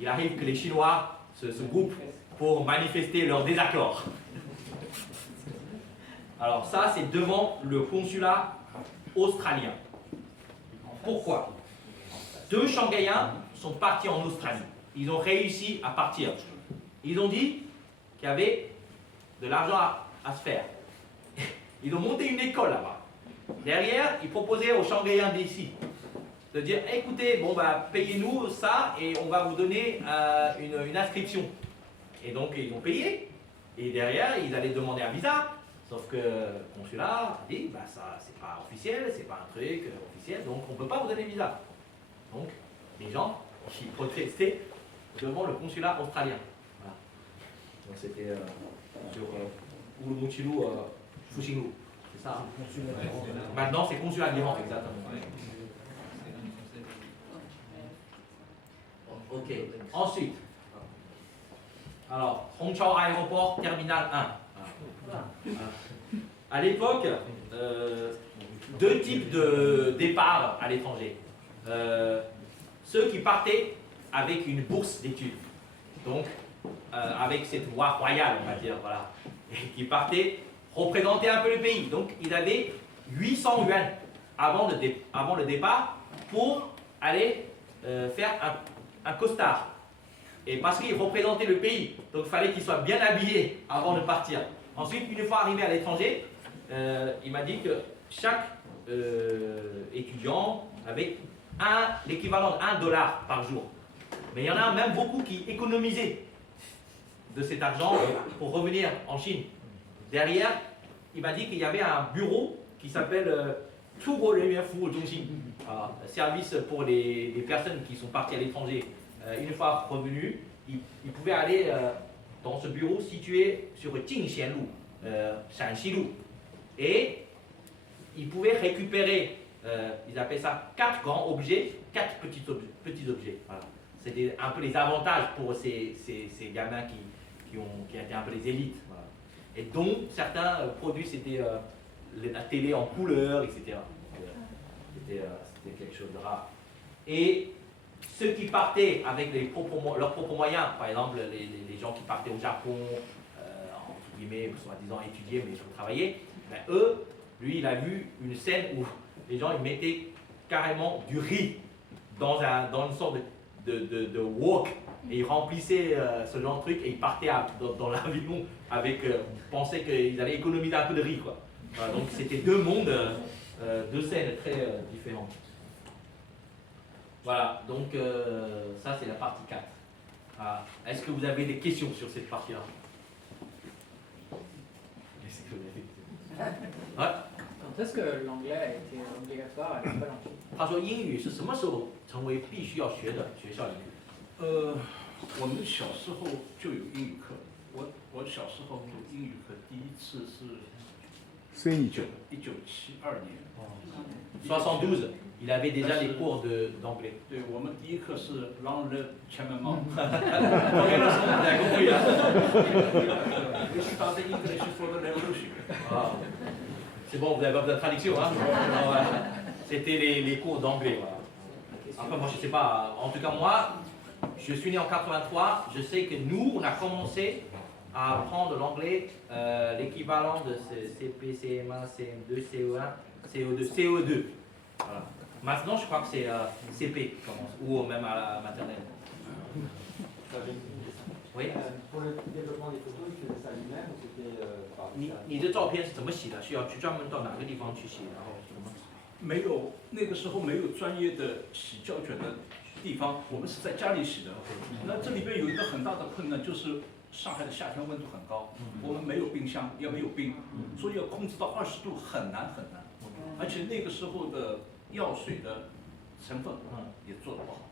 Il arrive que les Chinois se groupent pour manifester leur désaccord. Alors ça, c'est devant le consulat australien. Pourquoi? 2 Shanghaïens sont partis en Australie. Ils ont réussi à partir. Ils ont dit qu'il y avait de l'argent à se faire. Ils ont monté une école là-bas. Derrière, ils proposaient aux Shanghaïens d'ici de dire, écoutez, payez-nous ça et on va vous donner une inscription. Et donc, ils ont payé. Et derrière, ils allaient demander un visa. Sauf que le consulat a dit, ça, c'est pas officiel, c'est pas un truc officiel, donc on ne peut pas vous donner le visa. Donc, les gens qui protestaient devant le consulat australien. Voilà. Donc, c'était sur Urumchilu, Fushinglu. C'est ça. Maintenant, c'est consulat d'Iran, exactement. Ok. Ensuite, alors, Hongqiao Aéroport, terminal 1. À l'époque, 2 types de départs à l'étranger. Ceux qui partaient avec une bourse d'études, donc avec cette voie royale, on va dire, voilà, et qui partaient représenter un peu le pays. Donc, ils avaient 800 yuan avant le départ pour aller faire un costard. Et parce qu'ils représentaient le pays, donc il fallait qu'ils soient bien habillés avant de partir. Ensuite, une fois arrivé à l'étranger, il m'a dit que chaque étudiant avait l'équivalent de $1 par jour. Mais il y en a même beaucoup qui économisaient de cet argent pour revenir en Chine. Derrière, il m'a dit qu'il y avait un bureau qui s'appelle Tubo Rengyuan Fu Zhongxin, service pour les personnes qui sont parties à l'étranger. Une fois revenus, ils pouvaient aller dans ce bureau situé sur Jingxianlu, Shanxilu. Et ils pouvaient récupérer, ils appellent ça 4 grands objets, 4 petits objets. Voilà. C'était un peu les avantages pour ces gamins qui étaient un peu les élites. Voilà. Et dont certains produits, c'était la télé en couleur, etc. C'était quelque chose de rare. Et ceux qui partaient avec leurs propres moyens, par exemple les gens qui partaient au Japon, entre guillemets, soi-disant étudier mais pour travailler, lui il a vu une scène où les gens ils mettaient carrément du riz dans une sorte de walk, et ils remplissaient ce genre de truc, et ils partaient dans l'avion avec, pensaient qu'ils allaient économiser un peu de riz, quoi. Voilà, donc c'était deux mondes, deux scènes très différentes. Voilà, donc ça c'est la partie 4. Ah, est-ce que vous avez des questions sur cette partie-là? Ouais. Quand est-ce que l'anglais a été obligatoire à l'école en Chine? 他说英语是什么时候成为必须要学的学校里面？我们小时候就有英语课。我小时候读英语课第一次是1972年。72, il avait déjà les cours d'anglais. 对，我们第一课是 Long Live Chairman Mao。We started English for the revolution。C'est bon, vous n'avez pas besoin de traduction, hein? Voilà. C'était les cours d'anglais. Voilà. Après, moi, je ne sais pas. En tout cas, moi, je suis né en 83. Je sais que nous, on a commencé à apprendre l'anglais, l'équivalent de CP, CM1, CM2, CE1, CO2, CE2. Voilà. Maintenant, je crois que c'est CP qui commence, ou même à la maternelle. Oui. Pour le développement des photos, il faisait ça lui-même ou c'était par 你的照片是怎么洗的？需要去专门到哪个地方去洗？然后什么？没有，那个时候没有专业的洗胶卷的地方，我们是在家里洗的。那这里边有一个很大的困难，就是上海的夏天温度很高，我们没有冰箱，也没有冰，所以要控制到20度很难很难。而且那个时候的药水的成分也做得不好。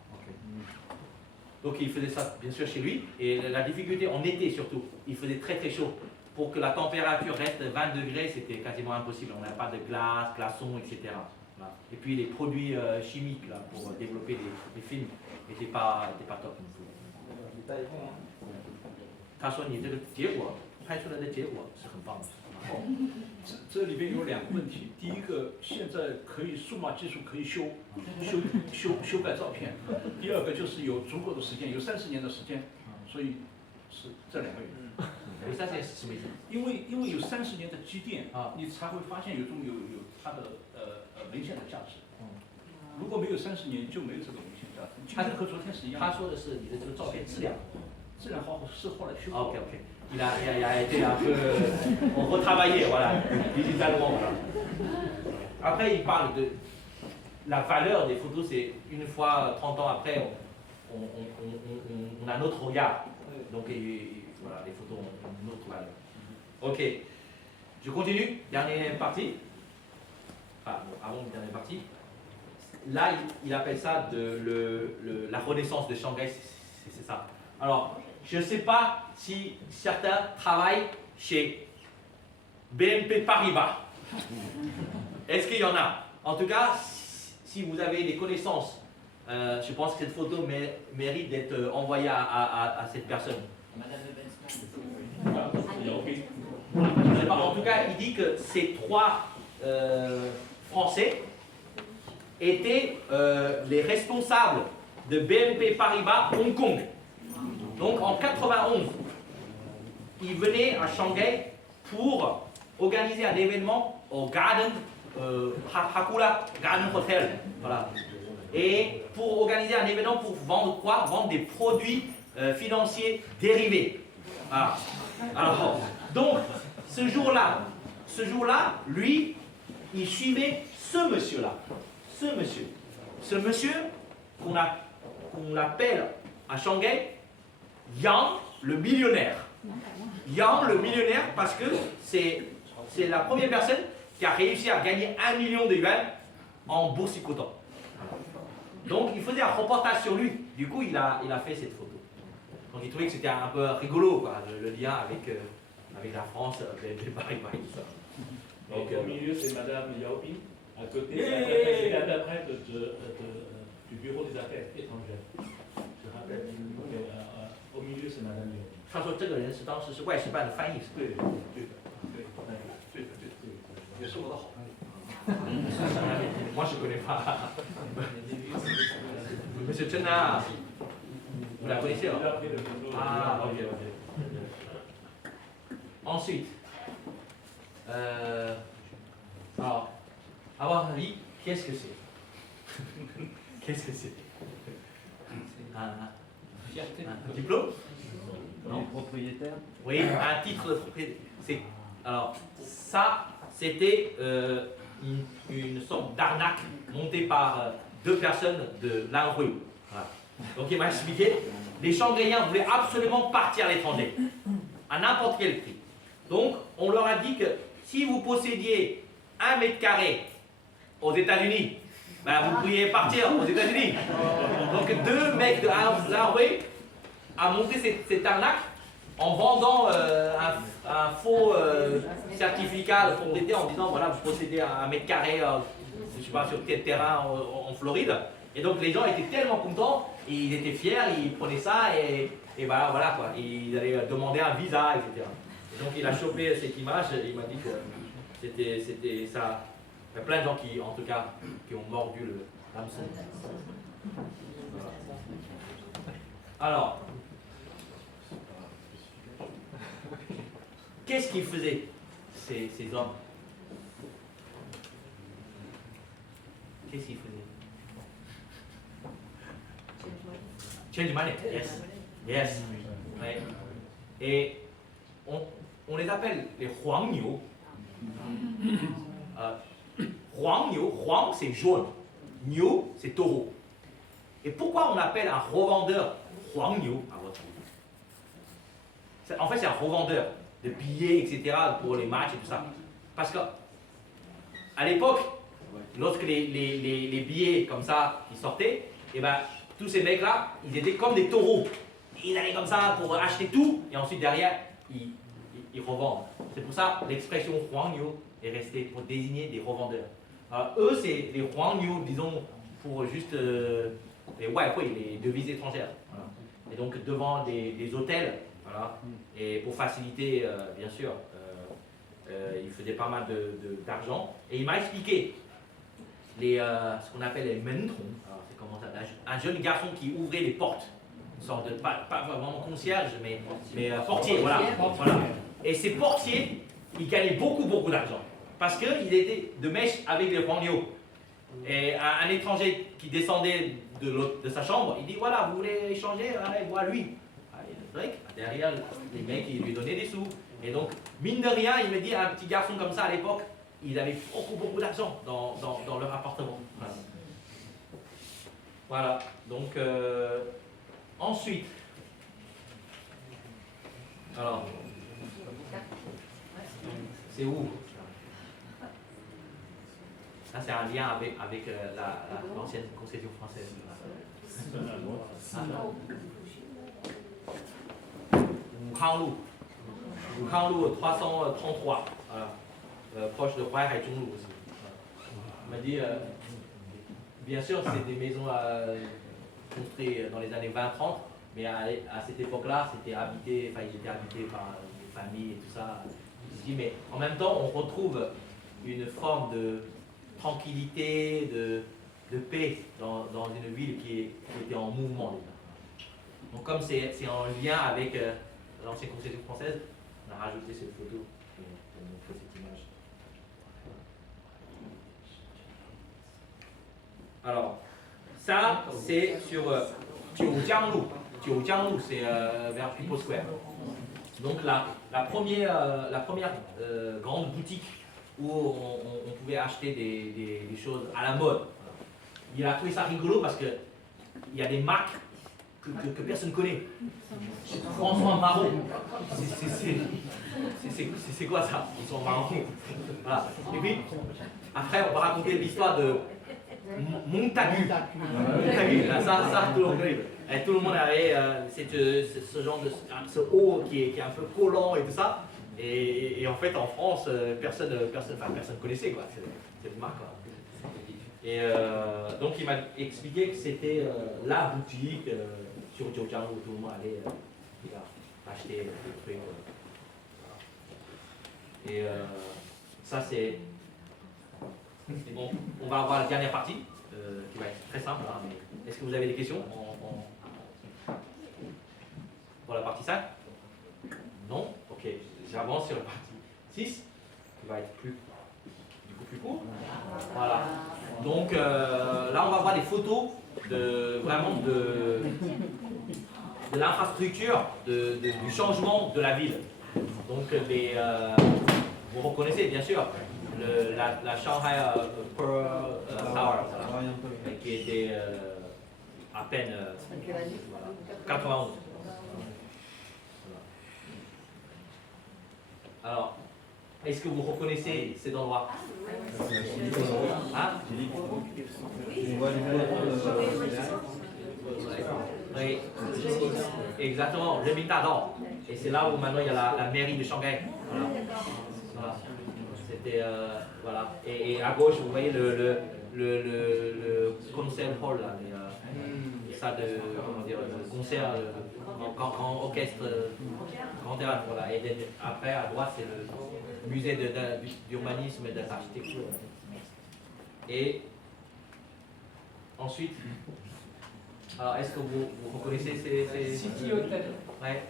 Donc il faisait ça bien sûr chez lui, et la difficulté en été surtout, il faisait très très chaud. Pour que la température reste 20 degrés, c'était quasiment impossible. On n'avait pas de glace, glaçons, etc. Voilà. Et puis les produits chimiques là, pour développer les films n'étaient pas top non plus. 他说你这个结果拍出来的结果是很棒的。这里边有两个问题，第一个，现在可以数码技术可以修改照片；第二个就是有足够的时间，有30年的时间，所以是这两个原因。有30年是什么意思？因为有30年的积淀啊，你才会发现有它的文献的价值。如果没有30年，就没有这个文献价值。今天和昨天是一样的。他说的是你的这个照片质量好是后来修过。OK OK。 Il a été un peu retravaillé, voilà, digitalement. Voilà. Après, il parle de la valeur des photos, c'est une fois 30 ans après, on a notre regard. Donc, voilà, les photos ont une autre valeur. Ok, je continue, dernière partie. Enfin, bon, avant la dernière partie. Là, il appelle ça la renaissance de Shanghai, c'est ça. Alors, je ne sais pas si certains travaillent chez BNP Paribas. Est-ce qu'il y en a? En tout cas, si vous avez des connaissances, je pense que cette photo mérite d'être envoyée à cette personne. En tout cas, il dit que ces 3 Français étaient les responsables de BNP Paribas Hong Kong. Donc en 91, il venait à Shanghai pour organiser un événement au Garden Hakula Garden Hotel. Voilà. Et pour organiser un événement pour vendre quoi? Vendre des produits financiers dérivés. Voilà. Alors, donc ce jour-là, lui, il suivait ce monsieur-là. Ce monsieur qu'on l'appelle à Shanghai Yang le millionnaire. Yang le millionnaire parce que c'est la première personne qui a réussi à gagner 1 million de yuan en boursicotant. Donc il faisait un reportage sur lui. Du coup il a fait cette photo. Donc il trouvait que c'était un peu rigolo quoi, le lien avec la France, les Paribas et tout ça. Donc au milieu c'est Madame Yao Ping. À côté c'est l'interprète du bureau des affaires étrangères. Je rappelle. Au milieu是 Madame Liu。他说这个人是当时是外事办的翻译。对的，也是我的好朋友。Moi je connais pas. Monsieur Chena, vous la connaissez alors? Ah ok. Ensuite, alors, à votre avis, qu'est-ce que c'est? Qu'est-ce que c'est? un diplôme? Non. Propriétaire. Oui, un titre de propriété. Alors, ça, c'était une sorte d'arnaque montée par deux personnes de l'Anhui. Voilà. Donc, il m'a expliqué, les Shanghaïens voulaient absolument partir à l'étranger, à n'importe quel prix. Donc, on leur a dit que si vous possédiez 1 mètre carré aux États-Unis, ben, vous pourriez partir aux États-Unis. Donc, deux mecs de l'Anhui ont monté cette arnaque en vendant un faux certificat de propriété en disant voilà, vous possédez 1 mètre carré, je sais pas sur quel terrain en Floride. Et donc les gens étaient tellement contents, ils étaient fiers, ils prenaient ça et voilà quoi, ils allaient demander un visa, etc. Et donc il a chopé cette image et il m'a dit que c'était ça. Il y a plein de gens qui, en tout cas, qui ont mordu l'hameçon. Voilà. Alors, qu'est-ce qu'ils faisaient, ces hommes? Qu'est-ce qu'ils faisaient? Change money. Yes. Yes. Ouais. Et on les appelle les Huangniu. Huangniu, Huang c'est jaune, Niu c'est taureau. Et pourquoi on appelle un revendeur Huangniu à votre avis? En fait, c'est un revendeur de billets, etc., pour les matchs et tout ça. Parce que, à l'époque, lorsque les billets comme ça, ils sortaient, et ben, tous ces mecs-là, ils étaient comme des taureaux. Ils allaient comme ça pour acheter tout, et ensuite derrière, ils revendent. C'est pour ça l'expression Huangniu est restée pour désigner des revendeurs. Alors, eux, c'est les Huangniu, disons, pour juste les Waihui, les devises étrangères. Voilà. Et donc, devant des hôtels, voilà. Et pour faciliter, bien sûr, il faisait pas mal d'argent. Et il m'a expliqué ce qu'on appelle les mentons. Alors, c'est comment ça? Un jeune garçon qui ouvrait les portes. Une sorte de, pas vraiment concierge, mais portier. Voilà. Et ces portiers, ils gagnaient beaucoup d'argent. Parce qu'il était de mèche avec les Huangniu. Et un étranger qui descendait de sa chambre, il dit voilà, vous voulez échanger? Allez, vois lui. Derrière, les mecs, ils lui donnaient des sous. Et donc, mine de rien, il me dit, un petit garçon comme ça à l'époque, ils avaient beaucoup d'argent dans leur appartement. Voilà. Donc, ensuite, alors, c'est où? Ça, c'est un lien avec l'ancienne concession française. Wukanglu 333, voilà. Proche de Huaihai-Zhonglu aussi. On m'a dit, bien sûr, c'est des maisons construites dans les années 20-30, mais à cette époque-là, ils étaient habités par des familles et tout ça. Je dis, mais en même temps, on retrouve une forme de tranquillité, de paix dans une ville qui était en mouvement déjà. Donc comme c'est en lien avec l'ancienne concession française, on a rajouté cette photo pour montrer cette image. Alors, ça c'est sur Jiujianglu. Jiujianglu, c'est vers Pipo Square. Donc la première grande boutique où on pouvait acheter des choses à la mode. Il a trouvé ça rigolo parce qu'il y a des marques que personne ne connaît. François Marron, c'est quoi ça, François Marron? Voilà. Et puis, après, on va raconter l'histoire de Montagu. Montagu, ça tout le monde connaît. Et tout le monde avait ce genre de ce haut qui est un peu collant et tout ça. Et en fait, en France, personne connaissait quoi, cette marque. Quoi. Et donc, il m'a expliqué que c'était la boutique sur Jiujianglu où tout le monde allait acheter des trucs. Et ça, c'est bon. On va avoir la dernière partie qui va être très simple. Hein, mais est-ce que vous avez des questions pour la partie 5? Non? Ok. J'avance sur la partie 6 qui va être du coup plus court. Voilà. Donc là là, on va voir des photos de l'infrastructure, du changement de la ville. Donc, vous reconnaissez bien sûr la Shanghai Pearl Tower, qui était à peine Quelle année? 91. Alors, est-ce que vous reconnaissez cet endroit? Hein? Oui, exactement, le Mingdadao. Et c'est là où maintenant il y a la mairie de Shanghai. Voilà. Voilà. C'était voilà. Et à gauche, vous voyez le concert hall, là, les salles de comment dire, de concert, grand orchestre, grand théâtre. Voilà. Et après, à droite, c'est le musée d'urbanisme et d'architecture. Et ensuite, alors est-ce que vous reconnaissez ces City Hotel. Ouais.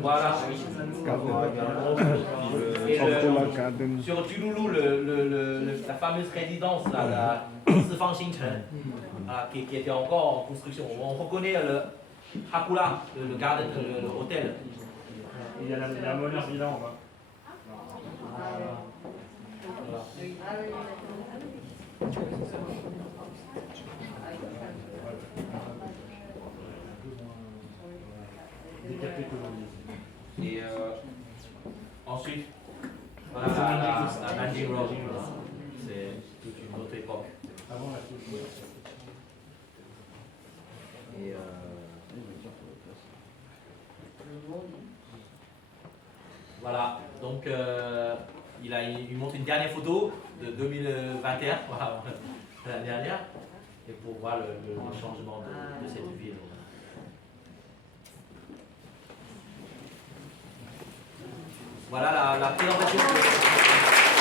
Voilà. Et sur Tululu, la fameuse résidence, là, la Sifang Xingchen, qui était encore en construction. On reconnaît le Hakula, le garden, le hôtel. Il y a la Monnaie Villa en bas. Et ensuite, voilà la Nanjing Road, c'est toute une autre époque. Avant la couche. Et voilà, donc il montre une dernière photo de 2021, voilà, l'année dernière, et pour voir le changement de cette ville. Voilà la présentation.